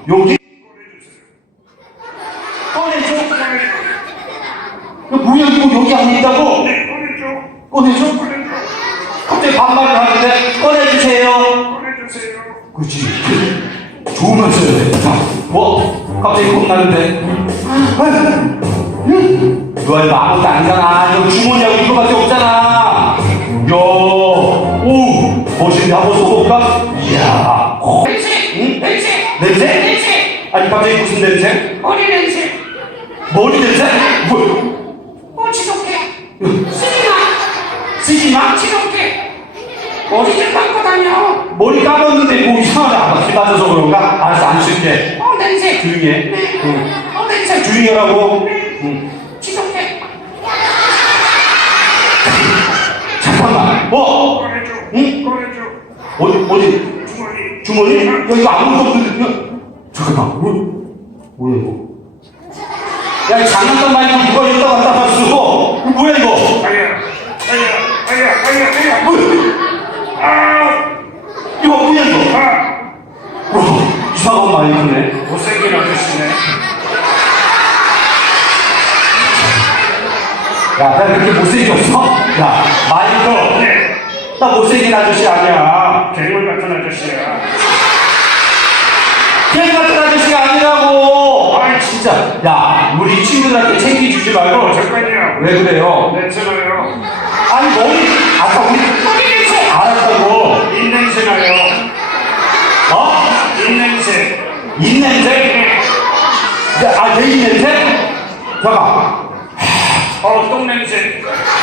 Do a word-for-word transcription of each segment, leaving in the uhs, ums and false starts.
여기? 꺼내줘. 야, 뭐야, 이거 여기 안에 있다고? 네, 꺼내줘. 꺼내줘? 꺼내줘. 갑자기 반말을 하는데, 꺼내주세요. 꺼내주세요. 그렇지. 좋으면 써야 돼. 자, 뭐? 갑자기 겁나는데. 너 이거 아무것도 아니잖아. 이거 주머니하고 이거밖에 없잖아. 야, 오, 멋있는데 한번 써볼까? 이야. 어. 냄새! 응? 냄새! 냄새? 냄새! 아니, 갑자기 무슨 냄새? 머리 냄새! 머리 냄새? 뭐? 어, 지독해! 쓰지마! 쓰지마? 지독해! 머리 좀 감고 다녀! 머리 감았는데 뭐 이상하게 안 맞아서 그런가? 알았어, 안 쓸게. 어, 냄새! 조용히 해. 네. 응. 어, 냄새! 조용히 하라고. 응. 지독해! 잠깐만. 뭐? 꺼내줘. 응? 꺼내줘. 어디, 어디? 주머니. 주머니? 야, 이거 아무것도 없는데. 야, 잠깐만. 뭐, 뭐야, 이거? 야, 이 장난감 말고 누가 여기다 갖다 놨어? 이거 뭐야, 이거? 아야. 아야. 아야. 아야. 아야. 뭐, 아. 이거 뭐야, 이거? 아. 와, 이상한 마이크네. 못생긴 아저씨네. 야, 나 그렇게 못생겼어? 야, 마이크. 네. 나 못생긴 아저씨 아니야. 괴물 같은 아저씨야. 걔 같은 아저씨가 아니라고. 아이, 진짜. 야, 우리 친구들한테 챙겨주지 말고. 잠깐요. 왜 그래요? 냄새나요. 아니, 머리, 아까 우리 머리 냄새 알았다고. 이 냄새나요. 어? 이 냄새. 이 냄새? 야, 아, 내 이 냄새? 잠깐. 어, 똥 냄새.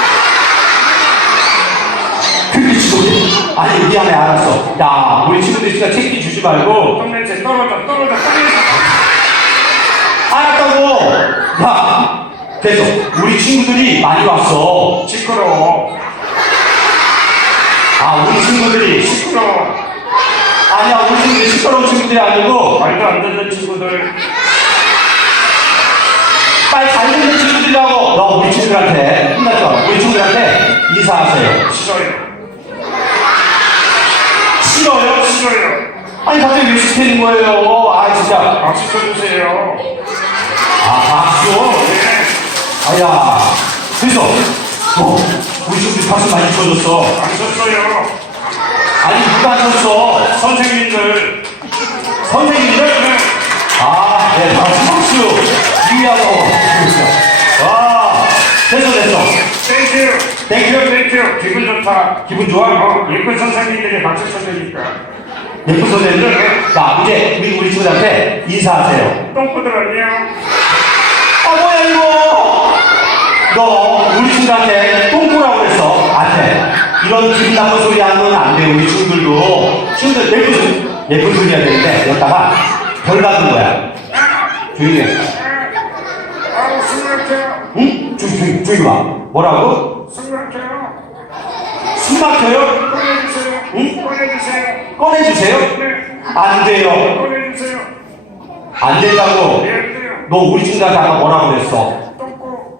그게 지금 아니, 미안해, 알았어. 야, 우리 친구들 진짜 챙겨주지 말고. 똥 냄새. 떨어져. 떨어져. 떨어져. 알았다고. 야, 됐어. 우리 친구들이 많이 왔어. 시끄러워. 아, 우리 친구들이. 시끄러워. 아니야, 우리 친구들이 시끄러운 친구들이 아니고. 말도 안 듣는 친구들. 빨리 잘 듣는 친구들이라고. 너 우리 친구들한테 혼났어. 우리 친구들한테 인사하세요. 싫어요. 싫어요? 싫어요. 아니, 갑자기 왜 시키는 거예요? 아, 진짜. 박수 쳐주세요. 아, 박수? 네. 아야. 그래서, 어, 우리 친구들 박수 많이 쳐줬어. 안 쳤어요. 아니, 누가 안 쳤어? 선생님들. 선생님들? 네. 아, 네, 박수, 박수. 유의하고. 와, 됐어, 됐어. 땡큐. 땡큐. 땡큐. 기분 좋다. 기분 좋아? 어, 예쁜 선생님들이 박수 쳐주니까. 예쁜 선생님들. 자, 이제 우리, 우리 친구들한테 인사하세요. 똥꾸들 안녕. 아, 뭐야, 이거? 너, 우리 친구한테 똥꼬라고 그랬어. 안 돼. 이런 기분 나쁜 소리 하면 안 돼, 우리 친구들도. 친구들 예쁜 소리, 예쁜 소리 해야 되는데, 여기다가 벌 받은 거야. 조용히 해. 아우, 숨 막혀요. 응? 조용히, 조용히, 조용히 와. 뭐라고? 숨 막혀요. 숨 막혀요? 꺼내주세요. 응? 꺼내주세요. 꺼내주세요? 네. 안 돼요. 꺼내주세요. 안 된다고. 예, 안 돼요. 너 우리 친구한테 아까 뭐라고 그랬어? 똥꼬.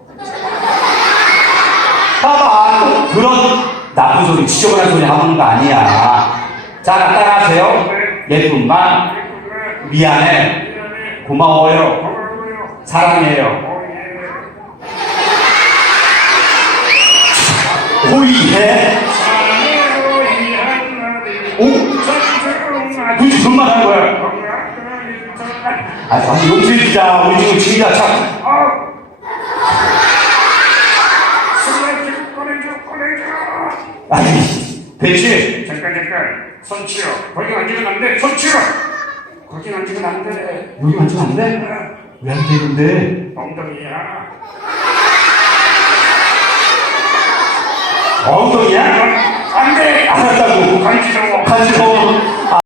봐봐. 그런 나쁜 소리, 지저분한 소리 하는 거 아니야. 자, 따라하세요. 예쁜 말, 예쁘네. 미안해, 미안해. 고마워요, 고마워요. 사랑해요. 어, 예. 호의해. 사랑해요, 이 한마디. 오? 선생님, 아주 무슨 무슨 말 한 거야? 건강한 일처럼. 아, 잠시 용서해주자. 우리 친구 진짜 참. 어. 숨막히고 꺼내줘, 꺼내줘. 아니, 됐지? 잠깐, 잠깐. 손 치워. 거기 만지면 안 돼. 손 치워. 거기 만지면 안 돼. 여기 만지면 안 돼? 왜 안 되는데? 엉덩이야. 엉덩이야? 안 돼. 알았다고. 간지러워. 간지러워.